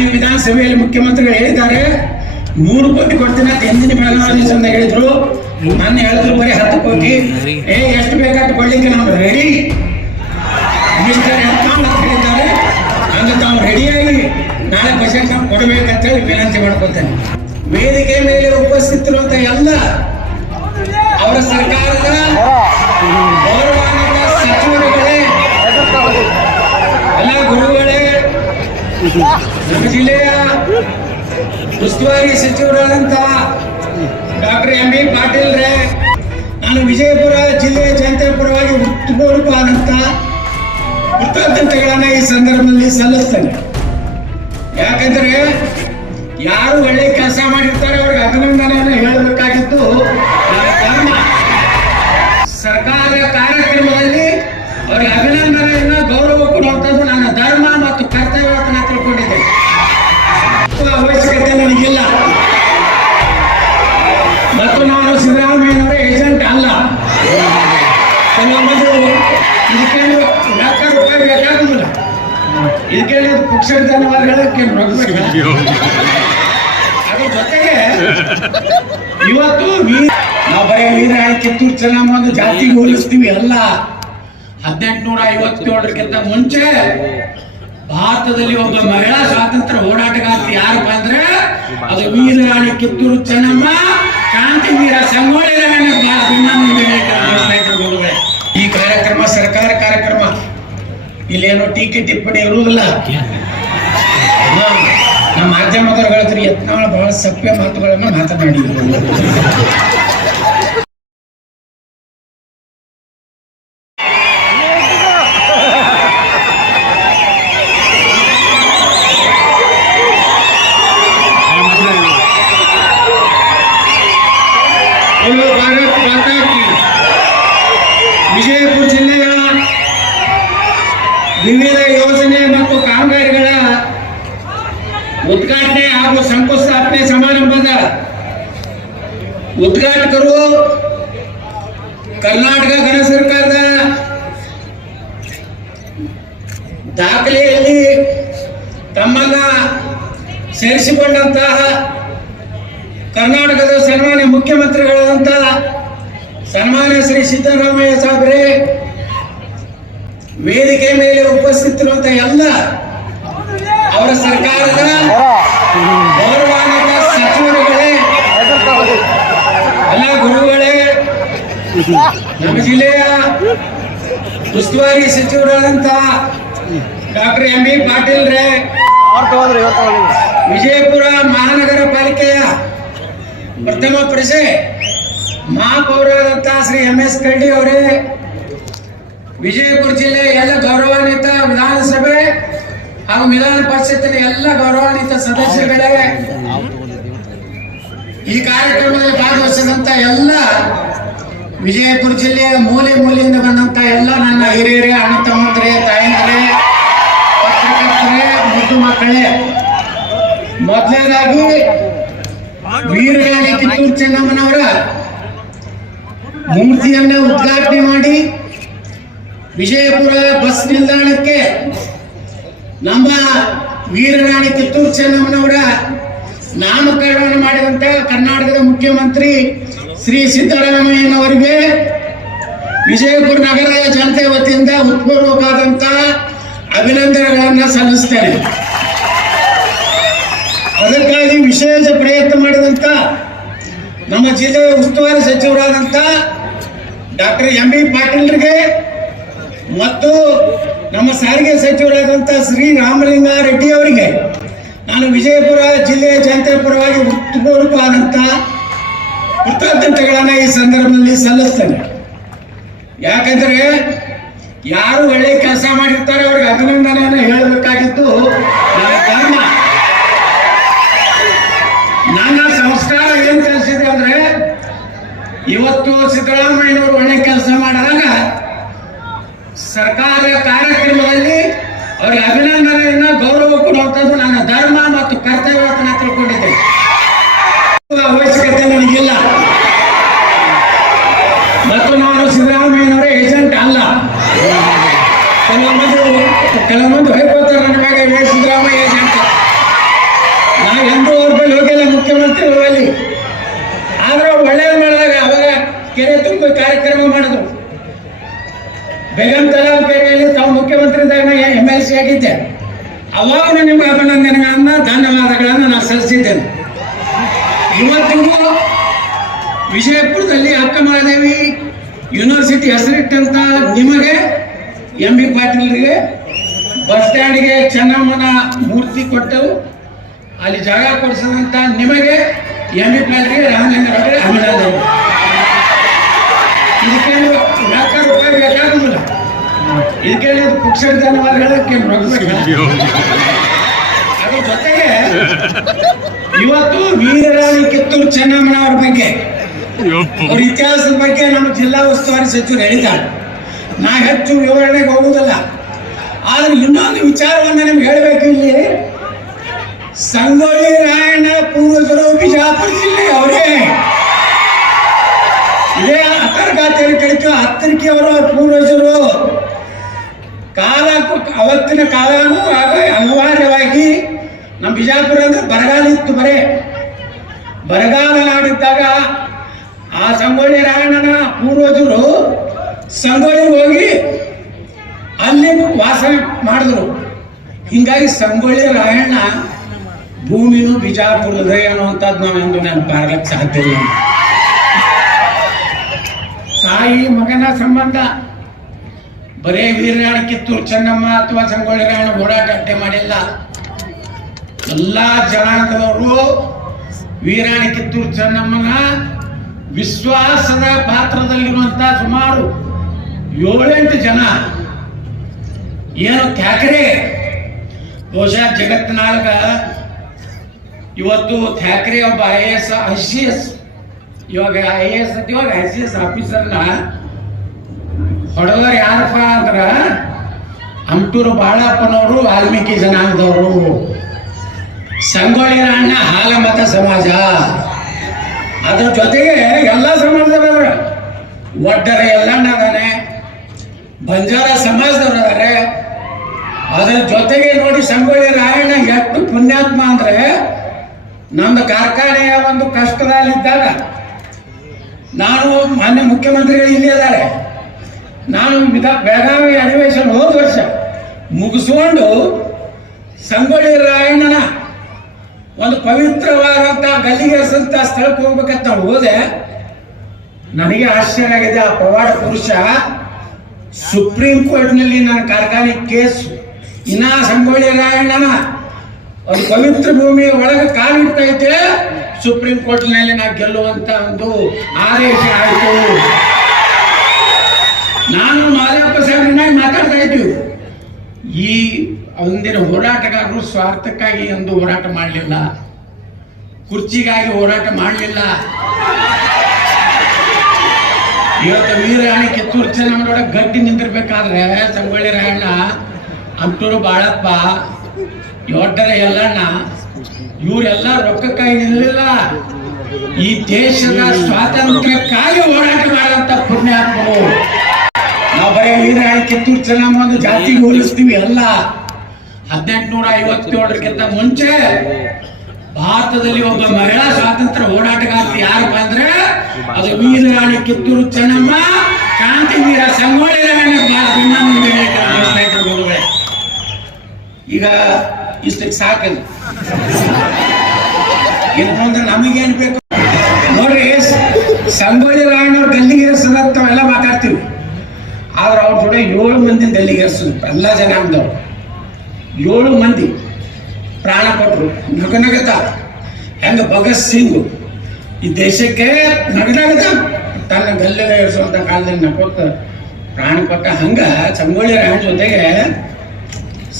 ಮಾನ್ಯ ವಿಧಾನಸಭೆಯಲ್ಲಿ ಮುಖ್ಯಮಂತ್ರಿಗಳು ಹೇಳಿದ್ದಾರೆ 100 ಕೋಟಿ ಕೊಡ್ತೀನಿ ಅಂತ ಹಿಂದಿನ ಬೆಳಗಾವಿ ಸಂದ ಹೇಳಿದ್ರು. ನಾನು ಹೇಳಿದ್ರು ಬರೀ 10 ಕೋಟಿ. ಎಷ್ಟು ಬೇಕಾದ ಕೊಡ್ಲಿಕ್ಕೆ ನಾವು ರೆಡಿ ಮಿನಿಸ್ಟರ್ ಅಂತ ಹೇಳಿದ್ದಾರೆ. ಹಂಗೆ ತಾವು ರೆಡಿಯಾಗಿ ನಾಳೆ ಬಜೆಟ್ ಕೊಡಬೇಕಂತ ಹೇಳಿ ವಿನಂತಿ ಮಾಡ್ಕೊತೇನೆ. ವೇದಿಕೆ ಮೇಲೆ ಉಪಸ್ಥಿತರುವಂತ ಎಲ್ಲ ಅವರ ಸರ್ಕಾರದ ಗೌರವಾನ್ವಿತ ಸಚಿವರುಗಳೇ, ಎಲ್ಲ ಗುರುಗಳೇ, ನಮ್ಮ ಜಿಲ್ಲೆಯ ಉಸ್ತುವಾರಿ ಸಚಿವರಾದಂತಹ ಡಾಕ್ಟರ್ ಎಂ ಬಿ ಪಾಟೀಲ್ ರೇ, ನಾನು ವಿಜಯಪುರ ಜಿಲ್ಲೆಯ ಜನತೆಯ ಪರವಾಗಿ ಹೃತ್ಪೂರ್ವಕವಾದಂತಹ ಕೃತಜ್ಞತೆಗಳನ್ನ ಈ ಸಂದರ್ಭದಲ್ಲಿ ಸಲ್ಲಿಸ್ತೇನೆ. ಯಾಕಂದ್ರೆ ಯಾರು ಒಳ್ಳೆ ಕೆಲಸ ಮಾಡಿರ್ತಾರೆ ಅವ್ರಿಗೆ ಅಭಿನಂದನೆಯನ್ನು ಹೇಳಬೇಕಾಗಿದ್ದು ಧರ್ಮ. ಸರ್ಕಾರ ಕಾರ್ಯಕ್ರಮದಲ್ಲಿ ಅವ್ರಿಗೆ ಅಭಿನಂದನೆಯನ್ನ ಗೌರವ ಕೊಡುವಂಥದ್ದು ನನ್ನ ಧರ್ಮ ಮತ್ತು ಕರ್ತವ್ಯ ಅಂತ ನಾನು ತಿಳ್ಕೊಂಡಿದ್ದೆ. ಅವಶ್ಯಕತೆ ನನಗಿಲ್ಲ ಮತ್ತು ನಾನು ಸಿದ್ದರಾಮಯ್ಯನವರ ಏಜೆಂಟ್ ಅಲ್ಲ. ಕೆಲವೊಂದು ಇದಕ್ಕೆ ರೂಪಾಯಿ ಬೇಕಾಗುದಿಲ್ಲ. ಇದಕ್ಕೆ ಪುಕ್ಷ ಧನ್ಯವಾದ ಹೇಳಕ್ಕೆ ಅದ್ರ ಜೊತೆಗೆ ಇವತ್ತು ನಾವು ಬರೀ ವೀರರಾಣಿ ಕಿತ್ತೂರು ಚೆನ್ನಮ್ಮ ಒಂದು ಜಾತಿಗೆ ಹೋಲಿಸ್ತೀವಿ ಅಲ್ಲ. 1857ಕ್ಕಿಂತ ಮುಂಚೆ ಭಾರತದಲ್ಲಿ ಒಬ್ಬ ಮಹಿಳಾ ಸ್ವಾತಂತ್ರ್ಯ ಹೋರಾಟಗಾರ್ತಿ ಯಾರಪ್ಪ ಅಂದ್ರೆ ಅದು ವೀರರಾಣಿ ಕಿತ್ತೂರು ಚೆನ್ನಮ್ಮ, ಕ್ರಾಂತಿವೀರ ಸಂಗೊಳ್ಳಿ ಈ ಕಾರ್ಯಕ್ರಮ ಸರ್ಕಾರ ಕಾರ್ಯಕ್ರಮ, ಇಲ್ಲೇನೋ ಟೀಕೆ ಟಿಪ್ಪಣಿ ಇರುವುದಿಲ್ಲ. ನಮ್ಮ ಮಾಧ್ಯಮದವ್ರು ಹೇಳ್ತಾರೆ ಯತ್ನಾಳ ಬಹಳ ಸಭ್ಯ ಮಾತುಗಳನ್ನ ಮಾತನಾಡಿದ್ರು. ಭಾರತ್ ಮಾತಾ ಕಿ. ವಿಜಯಪುರ ಜಿಲ್ಲೆಯ ವಿವಿಧ ಯೋಜನೆ ಮತ್ತು ಕಾಮಗಾರಿಗಳ ಉದ್ಘಾಟನೆ ಹಾಗೂ ಶಂಕುಸ್ಥಾಪನೆ ಸಮಾರಂಭದ ಉದ್ಘಾಟಕರು ಕರ್ನಾಟಕ ಗಣ ಸರ್ಕಾರದ ದಾಖಲೆಯಲ್ಲಿ ತಮ್ಮನ್ನ ಸೇರಿಸಿಕೊಂಡಂತಹ ಕರ್ನಾಟಕದ ಸನ್ಮಾನ್ಯ ಮುಖ್ಯಮಂತ್ರಿಗಳಾದಂತಹ ಸನ್ಮಾನ್ಯ ಶ್ರೀ ಸಿದ್ದರಾಮಯ್ಯ ಸಾಹೇಬ್ರೆ, ವೇದಿಕೆ ಮೇಲೆ ಉಪಸ್ಥಿತರುವಂತ ಎಲ್ಲ ಅವರ ಸರ್ಕಾರದ ಗೌರವಾನ್ವಿತ ಸಚಿವರುಗಳೇ, ಎಲ್ಲ ಗುರುಗಳೇ, ನಮ್ಮ ಜಿಲ್ಲೆಯ ಉಸ್ತುವಾರಿ ಸಚಿವರಾದಂತಹ ಡಾಕ್ಟರ್ ಎಂ ಬಿ ಪಾಟೀಲ್ ರೇ, ವಿಜಯಪುರ ಮಹಾನಗರ ಪಾಲಿಕೆಯ ಪ್ರಥಮ ಪ್ರಜೆ ಮಹಾಪೌರರಾದಂತಹ ಶ್ರೀ ಎಂ ಎಸ್ ಕರಡಿ ಅವರೇ, ವಿಜಯಪುರ ಜಿಲ್ಲೆಯ ಎಲ್ಲ ಗೌರವಾನ್ವಿತ ವಿಧಾನಸಭೆ ಹಾಗೂ ವಿಧಾನ ಪರಿಷತ್ತಿನ ಎಲ್ಲ ಗೌರವಾನ್ವಿತ ಸದಸ್ಯರುಗಳೇ, ಈ ಕಾರ್ಯಕ್ರಮದಲ್ಲಿ ಭಾಗವಹಿಸಿದಂತ ಎಲ್ಲ ವಿಜಯಪುರ ಜಿಲ್ಲೆಯ ಮೂಲೆ ಮೂಲೆಯಿಂದ ಬಂದಂತ ಎಲ್ಲ ನನ್ನ ಹಿರಿಯರೇ, ಅಣ್ಣ ತಮ್ಮಂದಿರೇ, ತಾಯಂದಿರೇ, ಪತ್ರಕರ್ತರೇ, ಮುದ್ದು ಮಕ್ಕಳೇ, ಮೊದಲನೇದಾಗಿ ವೀರರಾಣಿ ಕಿತ್ತೂರು ಚೆನ್ನಮ್ಮನವರ ಮೂರ್ತಿಯನ್ನ ಉದ್ಘಾಟನೆ ಮಾಡಿ ವಿಜಯಪುರ ಬಸ್ ನಿಲ್ದಾಣಕ್ಕೆ ನಮ್ಮ ವೀರರಾಣಿ ಕಿತ್ತೂರು ಚೆನ್ನಮ್ಮನವರ ನಾಮಕರಣ ಮಾಡಿದಂತ ಕರ್ನಾಟಕದ ಮುಖ್ಯಮಂತ್ರಿ ಶ್ರೀ ಸಿದ್ದರಾಮಯ್ಯನವರಿಗೆ ವಿಜಯಪುರ ನಗರದ ಜನತೆ ವತಿಯಿಂದ ಹೃತ್ಪೂರ್ವಕವಾದಂತ ಅಭಿನಂದನೆಗಳನ್ನು ಸಲ್ಲಿಸ್ತೇನೆ. ಅದಕ್ಕಾಗಿ ವಿಶೇಷ ಪ್ರಯತ್ನ ಮಾಡಿದಂತ ನಮ್ಮ ಜಿಲ್ಲೆಯ ಉಸ್ತುವಾರಿ ಸಚಿವರಾದಂತ ಡಾಕ್ಟರ್ ಎಂ ಬಿ ಪಾಟೀಲ್ರಿಗೆ ಮತ್ತು ನಮ್ಮ ಸಾರಿಗೆ ಸಚಿವರಾದಂಥ ಶ್ರೀ ರಾಮಲಿಂಗಾರೆಡ್ಡಿ ಅವರಿಗೆ ನಾನು ವಿಜಯಪುರ ಜಿಲ್ಲೆಯ ಜನತೆಯ ಪರವಾಗಿ ಹೃತ್ಪೂರ್ವಕವಾದಂಥ ಕೃತಜ್ಞತೆಗಳನ್ನು ಈ ಸಂದರ್ಭದಲ್ಲಿ ಸಲ್ಲಿಸ್ತೇನೆ. ಯಾಕಂದ್ರೆ ಯಾರು ಒಳ್ಳೆ ಕೆಲಸ ಮಾಡಿರ್ತಾರೆ ಅವ್ರಿಗೆ ಅಭಿನಂದನೆಯನ್ನು ಹೇಳಬೇಕಾಗಿದ್ದು ನನ್ನ ಧರ್ಮ. ನನ್ನ ಸಂಸ್ಕಾರ ಏನ್ ಕಲಿಸಿದೆ ಅಂದ್ರೆ, ಇವತ್ತು ಸಿದ್ದರಾಮಯ್ಯನವರು ಒಳ್ಳೆ ಕೆಲಸ ಮಾಡಿದಾಗ ಸರ್ಕಾರ ಕಾರ್ಯಕ್ರಮದಲ್ಲಿ ಅವ್ರಿಗೆ ಅಭಿನಂದನೆಯನ್ನ ಗೌರವ ಕೊಡುವಂಥದ್ದು ನನ್ನ ಧರ್ಮ ಮತ್ತು ಕರ್ತವ್ಯ ಅಂತ ನಾನು ತಿಳ್ಕೊಂಡಿದ್ದೆ. ಅವಶ್ಯಕತೆ ನನಗಿಲ್ಲ ಮತ್ತು ನಾನು ಸಿದ್ದರಾಮಯ್ಯನವರ ಏಜೆಂಟ್ ಅಲ್ಲ. ಕೆಲವೊಂದು ಹೇಳ್ಕೊತಾರೆ ನನ್ನ ಮೇಲೆ ಸಿದ್ದರಾಮಯ್ಯ ಏಜೆಂಟ್. ಎಂದೂ ಅವ್ರ ಬಳಿ ಹೋಗಿಲ್ಲ ಮುಖ್ಯಮಂತ್ರಿ ಬಳಿ. ಆದ್ರೆ ಒಳ್ಳೇದು ಮಾಡಿದಾಗ ಅವಾಗ ಕೆರೆ ತುಂಬ ಕಾರ್ಯಕ್ರಮ ಮಾಡಿದ್ರು. ಬೇಗಂ ತಲಾವ್ ಕೆರೆಯಲ್ಲಿ ತಾವು ಮುಖ್ಯಮಂತ್ರಿ ಇದ್ದಾಗ MLC ಆಗಿದ್ದೆ. ಅವಾಗ ನಿಮ್ಗೆ ಅಭಿನಂದನೆಗಳನ್ನ ಧನ್ಯವಾದಗಳನ್ನು ನಾನು ಸಲ್ಲಿಸಿದ್ದೇನೆ. ಇವತ್ತಿಗೂ ವಿಜಯಪುರದಲ್ಲಿ ಅಕ್ಕ ಮಹಾದೇವಿ ಯೂನಿವರ್ಸಿಟಿ ಹೆಸರಿಟ್ಟಂತ ನಿಮಗೆ MB ಪಾಟೀಲ್ರಿಗೆ ಬಸ್ ಸ್ಟ್ಯಾಂಡ್ಗೆ ಚೆನ್ನಮ್ಮನ ಮೂರ್ತಿ ಕೊಟ್ಟು ಅಲ್ಲಿ ಜಾಗ ಕೊಡಿಸಿದಂತ ನಿಮಗೆ MB ಪಾಟೀಲ್ಗೆ ರಾಮಲಿಂಗರವರಿಗೆ ಅಭಿನಂದನೆ. ಇದಕ್ಕೆ ₹1,00,000 ಬೇಕಾಗುದಿಲ್ಲ. ಇದಕ್ಕೆ ಪುಕ್ಷ ಧನ್ಯವಾದಗಳಕ್ಕೆ ಅದ್ರ ಜೊತೆಗೆ ಇವತ್ತು ವೀರರಾಣಿ ಕಿತ್ತೂರು ಚೆನ್ನಮ್ಮನ ಅವ್ರ ಬಗ್ಗೆ ಅವ್ರ ಇತಿಹಾಸದ ಬಗ್ಗೆ ನಮ್ಮ ಜಿಲ್ಲಾ ಉಸ್ತುವಾರಿ ಸಚಿವರು ಹೇಳಿದ್ದಾರೆ. ನಾ ಹೆಚ್ಚು ವಿವರಣೆಗೆ ಹೋಗುವುದಿಲ್ಲ. ಆದ್ರೆ ಇನ್ನೊಂದು ವಿಚಾರವನ್ನು ನಿಮ್ಗೆ ಹೇಳಬೇಕು. ಇಲ್ಲಿ ಸಂಗೊಳ್ಳಿ ರಾಯಣ್ಣ ಪೂರ್ವಜರು ಬಿಜಾಪುರ ಜಿಲ್ಲೆ ಅವರೇ. ಇದೇ ಅತರ್ಗಾತಿಯಲ್ಲಿ ಕಳಿತು ಹತ್ತರಿಕೆ ಅವರು ಪೂರ್ವಜರು. ಅವತ್ತಿನ ಕಾಲನೂ ಆಗ ಅನಿವಾರ್ಯವಾಗಿ ನಮ್ಮ ಬಿಜಾಪುರ ಅಂದ್ರೆ ಬರಗಾಲ ಇತ್ತು. ಬರಗಾಲ ನಾಡಿದ್ದಾಗ ಆ ಸಂಗೊಳ್ಳಿ ರಾಯಣ್ಣನ ಪೂರ್ವಜರು ಸಂಗೊಳ್ಳಿಗೆ ಹೋಗಿ ಅಲ್ಲಿ ವಾಸ ಮಾಡಿದ್ರು. ಹಿಂಗಾಗಿ ಸಂಗೊಳ್ಳಿ ರಾಯಣ್ಣ ಭೂಮಿನೂ ಬಿಜಾಪುರದ ಅನ್ನುವಂಥದ್ದು ನಾವೆಂದು ನೆನಪಾಗಲಿಕ್ಕೆ ಸಾಧ್ಯ ಇಲ್ಲ. ತಾಯಿ ಮಗನ ಸಂಬಂಧ ಬರೇ ವೀರರಾಣಿ ಕಿತ್ತೂರು ಚೆನ್ನಮ್ಮ ಅಥವಾ ಸಂಗೊಳ್ಳಿ ರಾಯಣ್ಣ ಹೋರಾಟ ಅಡ್ಡೆ ಮಾಡಿಲ್ಲ. ಎಲ್ಲಾ ಜನಾಂಗದವರು ವೀರರಾಣಿ ಕಿತ್ತೂರು ಚೆನ್ನಮ್ಮನ ವಿಶ್ವಾಸದ ಪಾತ್ರದಲ್ಲಿರುವಂತ ಸುಮಾರು 7-8 ಜನ ಏನು ಥ್ಯಾಕ್ರೆ ಬಹುಶಃ ಜಗತ್ತಿನಾಗ ಇವತ್ತು ಥ್ಯಾಕ್ರೆ ಒಬ್ಬ IAS ಇವಾಗ IAS ಆಫೀಸರ್ನ ಹೊಡೆದವ್ರು ಯಾರಪ್ಪ ಅಂದ್ರ ಹಂಟೂರು ಬಾಳಪ್ಪನವರು ವಾಲ್ಮೀಕಿ ಜನಾಂಗದವರು. ಸಂಗೊಳ್ಳಿ ರಾಯಣ್ಣ ಹಾಲಮತ ಸಮಾಜ. ಅದ್ರ ಜೊತೆಗೆ ಎಲ್ಲ ಸಮಾಜದವ್ರ ಒಡ್ಡರ ಎಲ್ಲಣ್ಣ ಅದಾನೆ, ಬಂಜಾರ ಸಮಾಜದವ್ರು ಅದಾರೆ. ಅದ್ರ ಜೊತೆಗೆ ನೋಡಿ ಸಂಗೊಳ್ಳಿ ರಾಯಣ್ಣ ಎಷ್ಟು ಪುಣ್ಯಾತ್ಮ ಅಂದ್ರೆ ನಮ್ದು ಕಾರ್ಖಾನೆಯ ಒಂದು ಕಷ್ಟದಲ್ಲಿದ್ದಾಗ ನಾನು ಮಾನ್ಯ ಮುಖ್ಯಮಂತ್ರಿಗಳು ಇಲ್ಲಿ ಅದಾರೆ. ನಾನು ಬೆಳಗಾವಿ ಅಧಿವೇಶನ ಹೋದ ವರ್ಷ ಮುಗಿಸ್ಕೊಂಡು ಸಂಗೊಳ್ಳಿ ರಾಯಣ್ಣನ ಒಂದು ಪವಿತ್ರವಾದಂತ ಗಲ್ಲಿಗೇರಿಸಂತ ಸ್ಥಳಕ್ಕೆ ಹೋಗ್ಬೇಕಂತ ಹೋದೆ. ನನಗೆ ಆಶ್ಚರ್ಯ ಆಗಿದೆ. ಆ ಪವಾಡ ಪುರುಷ ಸುಪ್ರೀಂ ಕೋರ್ಟ್ನಲ್ಲಿ ನನ್ನ ಕಾರ್ಖಾನೆ ಕೇಸ್ ಇನ್ನ ಸಂಗೊಳ್ಳಿ ರಾಯಣ್ಣನ ಒಂದು ಪವಿತ್ರ ಭೂಮಿಯ ಒಳಗೆ ಕಾಲಿಡ್ತಾ ಇದ್ದೆ. ಸುಪ್ರೀಂ ಕೋರ್ಟ್ನಲ್ಲಿ ನಾ ಗೆಲ್ಲುವಂತ ಒಂದು ಆದೇಶ ಆಯಿತು. ನಾನು ಮಾದಪ್ಪ ಸಾಹೇಬ್ರನ್ನಾಗಿ ಮಾತಾಡ್ತಾ ಇದ್ದೀವಿ. ಈ ಒಂದಿನ ಹೋರಾಟಗಾರರು ಸ್ವಾರ್ಥಕ್ಕಾಗಿ ಒಂದು ಹೋರಾಟ ಮಾಡಲಿಲ್ಲ, ಕುರ್ಚಿಗಾಗಿ ಹೋರಾಟ ಮಾಡಲಿಲ್ಲ. ಇವತ್ತು ವೀರರಾಣಿ ಕಿತ್ತೂರು ಚೆನ್ನಮ್ಮನೊಳಗೆ ಗಟ್ಟಿ ನಿಂತಿರ್ಬೇಕಾದ್ರೆ ಸಂಗೊಳ್ಳಿ ರಾಯಣ್ಣ, ಹಂಟೂರು ಬಾಳಪ್ಪ, ಒಡ್ಡರ ಎಲ್ಲಣ್ಣ ಇವರೆಲ್ಲ ರೊಕ್ಕಕ್ಕಾಗಿ ನಿಲ್ಲಲಿಲ್ಲ. ಈ ದೇಶದ ಸ್ವಾತಂತ್ರ್ಯಕ್ಕಾಗಿ ಹೋರಾಟ ಮಾಡಂತ ಪುಣ್ಯಾತ್ಮರು. ನಾವು ಬರೀ ವೀರರಾಣಿ ಕಿತ್ತೂರು ಚೆನ್ನಮ್ಮ ಒಂದು ಜಾತಿಗೆ ಹೋಲಿಸ್ತೀವಿ ಅಲ್ಲ. 1857ಕ್ಕಿಂತ ಮುಂಚೆ ಭಾರತದಲ್ಲಿ ಒಬ್ಬ ಮಹಿಳಾ ಸ್ವಾತಂತ್ರ್ಯ ಹೋರಾಟಗಾರ್ತಿ ಯಾರಪ್ಪ ಅಂದ್ರೆ ಅದು ವೀರರಾಣಿ ಕಿತ್ತೂರು ಚೆನ್ನಮ್ಮ, ಕ್ರಾಂತಿವೀರ ಸಂಗೊಳ್ಳಿ ರಾಯಣ್ಣ. ಈಗ ಇಷ್ಟಕ್ಕೆ ಸಾಕಲ್ಲ, ಇನ್ನು ಮುಂದೆ ನಮಗೇನ್ ಬೇಕು ನೋಡ್ರಿ. ಸಂಗೊಳ್ಳಿ ರಾಯಣ್ಣವ್ರ ಗಲ್ಲಿಗೇರಿಸದಂತವೆಲ್ಲ ಮಾತಾಡ್ತೀವಿ. ಆದ್ರೆ ಅವ್ರ ಜೊತೆ 7 ಮಂದಿ ಗಲ್ಲಿಗೇರಿಸಿದ್ರು. ಎಲ್ಲ ಜನಾಂಗದವ್ರು 7 ಮಂದಿ ಪ್ರಾಣ ಕೊಟ್ಟರು. ನಗನಗತ ಹೆಂಗ ಭಗತ್ ಸಿಂಗ್ ಈ ದೇಶಕ್ಕೆ ನಗನಗತ ತನ್ನ ಗಲ್ಲಿಗೆ ಏರಿಸುವಂತ ಕಾಲದಲ್ಲಿ ನಕೊತ್ತ ಪ್ರಾಣ ಕೊಟ್ಟ. ಹಂಗ ಸಂಗೊಳ್ಳಿ ರಾಯಣ್ಣ ಜೊತೆಗೆ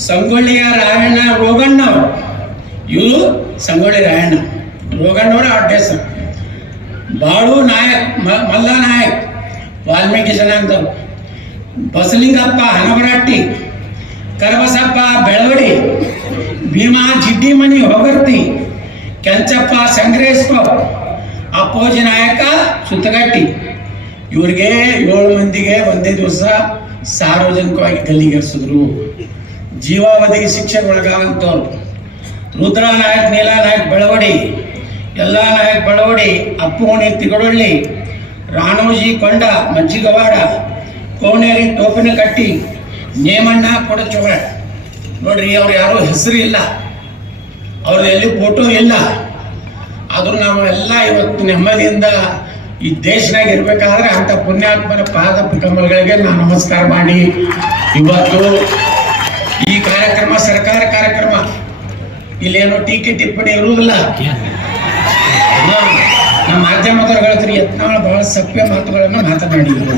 ಸಂಗೊಳ್ಳಿಯ ರಾಯಣ್ಣ ರೋಗಣ್ಣವ್ರು, ಇವರು ಸಂಗೊಳ್ಳಿ ರಾಯಣ್ಣ ರೋಗಣ್ಣವ್ರ ಅಡ್ಡ ಹೆಸರು. ಬಾಳು ನಾಯಕ್, ಮಲ್ಲ ನಾಯಕ್ ವಾಲ್ಮೀಕಿ ಜನಾಂಗದವ್ರು, ಬಸಲಿಂಗಪ್ಪ ಹನವರಟ್ಟಿ, ಕರಬಸಪ್ಪ ಬೆಳವಡಿ, ಭೀಮಾ ಜಿಡ್ಡಿಮನಿ ಹೊಗರ್ತಿ, ಕೆಂಚಪ್ಪ ಸಂಗ್ರೇಶ್ವರ, ಅಪ್ಪೋಜಿ ನಾಯಕ ಸುತ್ತಗಟ್ಟಿ. ಇವ್ರಿಗೆ 7 ಮಂದಿಗೆ ಒಂದೇ ದಿವಸ ಸಾರ್ವಜನಿಕವಾಗಿ ಗಲ್ಲಿಗೇರಿಸಿದ್ರು. ಜೀವಾವಧಿಗೆ ಶಿಕ್ಷೆಗೊಳಗಾದಂಥವ್ರು. ರುದ್ರಾ ನಾಯಕ್, ನೀಲಾ ನಾಯಕ್ ಬೆಳವಡಿ, ಎಲ್ಲಾ ನಾಯಕ್ ಬೆಳವಡಿ, ಅಪ್ಪುಮಣಿ ತಿಗಡೊಳ್ಳಿ, ರಾಣೋಜಿ ಕೊಂಡ, ಮಜ್ಜಿಗವಾಡ, ಕೋನೇರಿ ಟೋಪಿನಕಟ್ಟಿ, ನೇಮಣ್ಣ ಕೊಡಚೋಳ. ನೋಡ್ರಿ, ಅವ್ರು ಯಾರು ಹೆಸರು ಇಲ್ಲ, ಅವ್ರದ್ದು ಎಲ್ಲಿ ಫೋಟೋ ಇಲ್ಲ. ಆದ್ರೂ ನಾವೆಲ್ಲ ಇವತ್ತು ನೆಮ್ಮದಿಯಿಂದ ಈ ದೇಶನಾಗ ಇರ್ಬೇಕಾದ್ರೆ ಅಂತ ಪುಣ್ಯಾತ್ಮರ ಪಾದ ಕಮಲಗಳಿಗೆ ನಾವು ನಮಸ್ಕಾರ ಮಾಡಿ ಇವತ್ತು ಈ ಕಾರ್ಯಕ್ರಮ ಸರ್ಕಾರ ಕಾರ್ಯಕ್ರಮ, ಇಲ್ಲೇನೋ ಟೀಕೆ ಟಿಪ್ಪಣಿ ಇರುವುದಿಲ್ಲ. ನಮ್ಮ ಮಾಧ್ಯಮದವ್ರು ಹೇಳ್ತಾರೆ ಯತ್ನಾಳ ಬಹಳ ಸಭ್ಯ ಮಾತುಗಳನ್ನು ಮಾತನಾಡಿದ್ರು.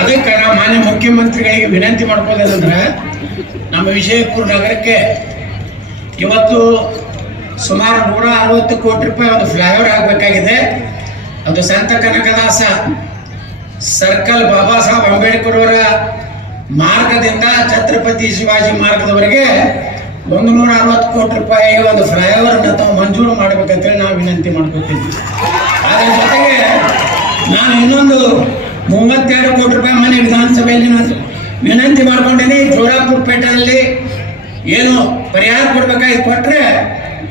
ಅದಕ್ಕೆ ನಾವು ಮಾನ್ಯ ಮುಖ್ಯಮಂತ್ರಿಗಳಿಗೆ ವಿನಂತಿ ಮಾಡ್ಬೋದೇನಂದ್ರೆ, ನಮ್ಮ ವಿಜಯಪುರ ನಗರಕ್ಕೆ ಇವತ್ತು ಸುಮಾರು 160 ಕೋಟಿ ರೂಪಾಯಿ ಒಂದು ಫ್ಲೈಓವರ್ ಆಗಬೇಕಾಗಿದೆ. ಅದು ಸಂತ ಕನಕದಾಸ ಸರ್ಕಲ್ ಬಾಬಾ ಸಾಹೇಬ್ ಅಂಬೇಡ್ಕರ್ ಅವರ ಮಾರ್ಗದಿಂದ ಛತ್ರಪತಿ ಶಿವಾಜಿ ಮಾರ್ಗದವರೆಗೆ 160 ಕೋಟಿ ರೂಪಾಯಿ ಒಂದು ಫ್ಲೈಓವರ್ ಅನ್ನು ತಾವು ಮಂಜೂರು ಮಾಡ್ಬೇಕಂತೇಳಿ ನಾವು ವಿನಂತಿ ಮಾಡ್ಕೊತೀವಿ. ಅದರ ಜೊತೆಗೆ ನಾನು ಇನ್ನೊಂದು 32 ಕೋಟಿ ರೂಪಾಯಿ ಮನೆ ವಿಧಾನಸಭೆಯಲ್ಲಿ ನಾನು ವಿನಂತಿ ಮಾಡ್ಕೊಂಡೇನೆ. ಜೋರಾಪುರ ಪೇಟೆಯಲ್ಲಿ ಏನು ಪರಿಹಾರ ಕೊಡ್ಬೇಕಾಗಿ ಕೊಟ್ರೆ,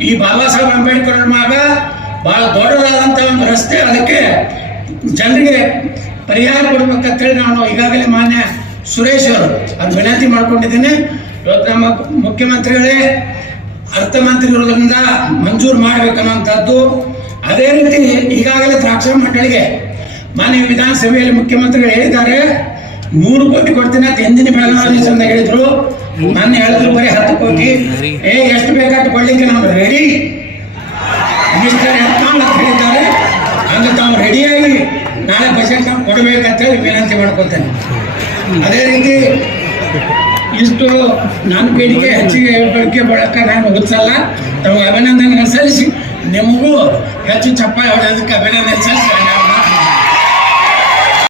ಈ ಬಾಬಾ ಸಾಹೇಬ್ ಅಂಬೇಡ್ಕರ್ ಮಾರ್ಗ ಬಹಳ ದೊಡ್ಡದಾದಂತ ಒಂದು ರಸ್ತೆ, ಅದಕ್ಕೆ ಜನರಿಗೆ ಪರಿಹಾರ ಕೊಡ್ಬೇಕಂತೇಳಿ ನಾನು ಈಗಾಗಲೇ ಮಾನ್ಯ ಸುರೇಶ್ ಅವರು ಅದು ವಿನಂತಿ ಮಾಡ್ಕೊಂಡಿದ್ದೀನಿ. ಇವತ್ತು ನಮ್ಮ ಮುಖ್ಯಮಂತ್ರಿಗಳೇ ಅರ್ಥಮಂತ್ರಿ ಇರೋದ್ರಿಂದ ಮಂಜೂರು ಮಾಡ್ಬೇಕನ್ನುವಂಥದ್ದು. ಅದೇ ರೀತಿ ಈಗಾಗಲೇ ದ್ರಾಕ್ಷಾ ಮಂಡಳಿಗೆ ಮಾನ್ಯ ವಿಧಾನಸಭೆಯಲ್ಲಿ ಮುಖ್ಯಮಂತ್ರಿಗಳು ಹೇಳಿದ್ದಾರೆ 3 ಕೋಟಿ ಕೊಡ್ತೀನಿ ಅಂತ ಹಿಂದಿನ ಬೆಳಗಾವಿ ಸಂದಾಗ ಹೇಳಿದ್ರು. ನಾನು ಹೇಳಿದ್ರು ಬರೀ 10 ಕೋಟಿ. ಎಷ್ಟು ಬೇಕಾದ ಕೊಡ್ಲಿಕ್ಕೆ ನಾವು ರೆಡಿ ಮಿನಿಸ್ಟರ್ ಅಂತ ಹೇಳಿದ್ದಾರೆ. ಹಂಗೆ ತಾವು ರೆಡಿಯಾಗಿ ನಾಳೆ ಬಜೆಟ್ ನಾವು ಕೊಡಬೇಕಂತೇಳಿ ವಿನಂತಿ ಮಾಡ್ಕೊತೇನೆ. ಅದೇ ರೀತಿ ಇಷ್ಟು ನನ್ನ ಬೇಡಿಕೆ ಹೆಚ್ಚಿಗೆ ಬಗ್ಗೆ ಬಳಕ ನಾನು ಹೊರಿಸಲ್ಲ. ತಾವು ಅಭಿನಂದನೆ ಸಲ್ಲಿಸಿ ನಿಮಗೂ ಹೆಚ್ಚು ಚಪ್ಪಾಳೆ ಹೊಡೆಯೋದಕ್ಕೆ ಅಭಿನಂದನೆ ಸಲ್ಲಿಸಿ